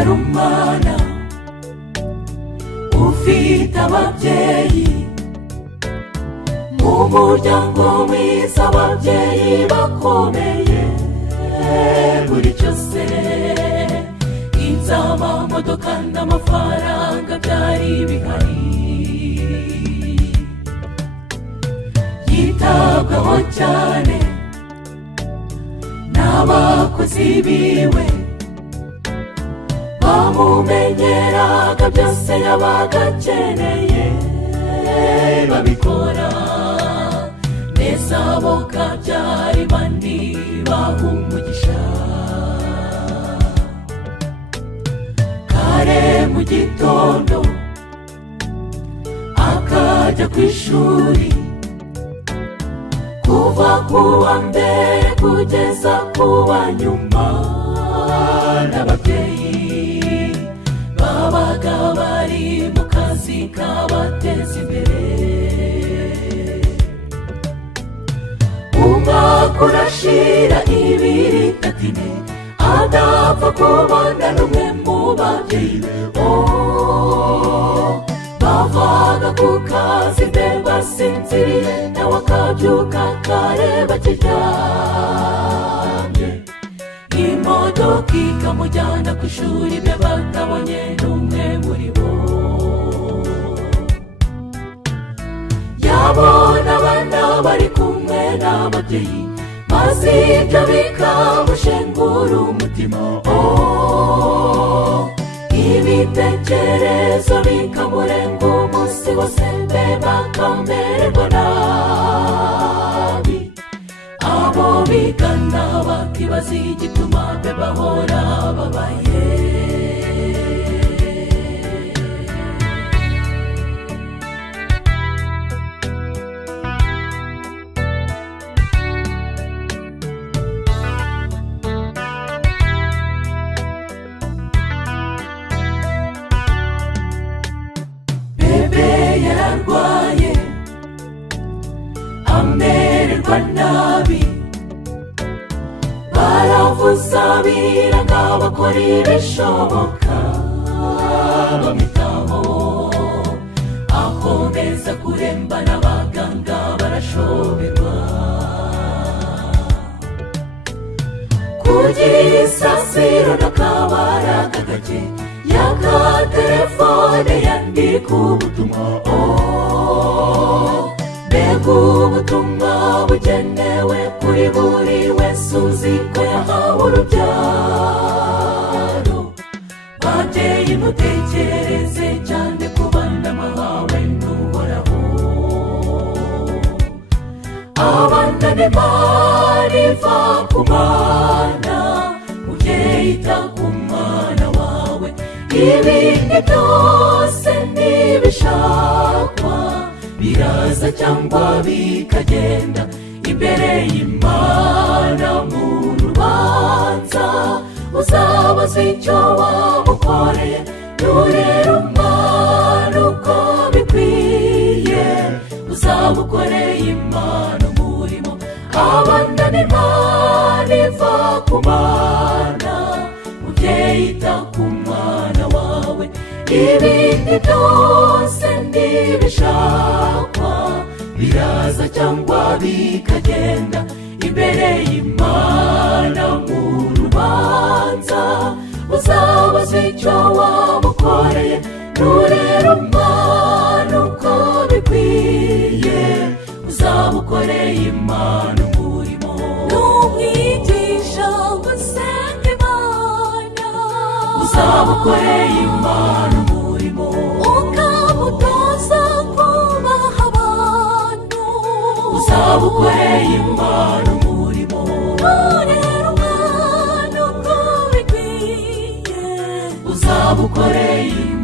urera umwana ufite ababyeyi mu muryango mwiza, ababyeyi bakomeye buri cyose, inzu, amamodoka n'amafaranga byari bihari. Yitabwaho cyane n'abakozi biwe, bamumenyeraga byose yabaga akeneye, babikora neza, bo kabyari bandi baha umugisha. Kare mu gitondo akajya ku ishuri, kuva ku wa mbere kugeza ku wa nyuma, n'ababyeyi babaga bari mu kazi kabateza imbere. Umwaka urashira, ibiri itatu ine, adapfa kubona n'umwe mu babyeyi be. Bavaga ku kazi be basinziriye, nawe akabyuka kare bakiryamye, imodoka ikamujyana ku ishuri be batabonye n'umwe muri bo. Yabona abana bari kumwe n'ababyeyi, maze ibyo bikamushengura umutima. Ibitekerezo bikamurenga umunsi wose, be bakamererwa nabi. Abo bigana bakibaza igituma be bahora babaye. Yararwaye amererwa nabi, baravuza biranga, bakora ibishoboka bamwitaho, akomeza kuremba, n'abaganga barashoberwa. Kugira isasiro n'akabaraga gake, yaka telefone yandika ubutumwa. Mbega ubutumwa bugenewe kuri buri wese uzi ko yahawe urubyaro. Babyeyi mutekereze cyane ku bana mwahawe n'Uhoraho. Abana ni Imana iva ku bana, mubyeyi ita ku mwana wawe. Ibindi byose ntibishakwa, biraza cyangwa bikagenda, imbere y'Imana mu rubanza uzabaza icyo wamukoreye. Nurera umwana uko bikwiye, uzamukoreye Imana umurimo. Abana ni Imana iva ku bana, mubyeyi ita ku mwana wawe. Ibindi byose ntibishakwa, biraza cyangwa bikagenda, imbere y'Imana mu rubanza uzabaza icyo wamukoreye. Nurera umwana uko bikwiye, uzamukoreye Imana umurimo. Numwigisha gusenga Imana, uzamukoreye Imana umurimo. Ukamutoza kubaha abantu, uzamukoreye Imana umurimo. Nurera umwana uko bikwiye, uzamukoreye Imana.